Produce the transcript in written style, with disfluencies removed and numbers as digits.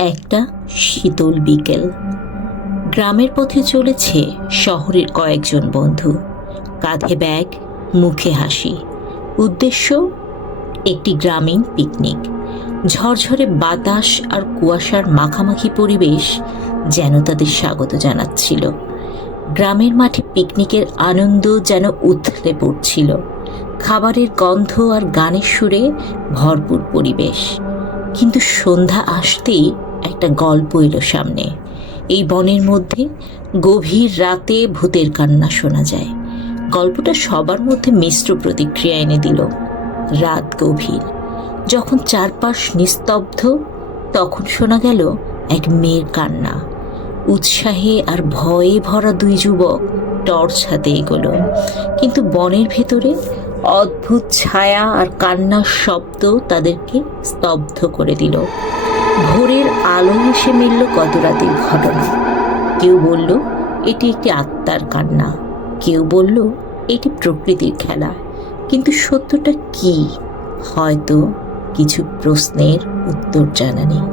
একটা শীতল বিকেল। গ্রামের পথে চলেছে শহরের কয়েকজন বন্ধু, কাঁধে ব্যাগ, মুখে হাসি। উদ্দেশ্য একটি গ্রামীণ পিকনিক। ঝরঝরে বাতাস আর কুয়াশার মাখামাখি পরিবেশ যেন তাদের স্বাগত জানাচ্ছিল। গ্রামের মাঠে পিকনিকের আনন্দ যেন উথলে পড়ছিল। খাবারের গন্ধ আর গানের সুরে ভরপুর পরিবেশ। কিন্তু সন্ধ্যা আসতেই একটা গল্প এলো সামনে। এই বনের মধ্যে গভীর রাতে ভূতের কান্না শোনা যায়। গল্পটা সবার মধ্যে মিশ্র প্রতিক্রিয়া এনে দিল। রাত গভীর, যখন চারপাশ নিস্তব্ধ, তখন শোনা গেল এক মেয়ের কান্না। উৎসাহে আর ভয়ে ভরা দুই যুবক টর্চ হাতে এগোলো। কিন্তু বনের ভেতরে অদ্ভুত ছায়া আর কান্নার শব্দ তাদেরকে স্তব্ধ করে দিল। ভোরের আলো এসে মিলল কত রাতের ঘটনা। কেউ বলল এটি একটি আত্মার কান্না, কেউ বলল এটি প্রকৃতির খেলা। কিন্তু সত্যটা কি? হয়তো কিছু প্রশ্নের উত্তর জানা নেই।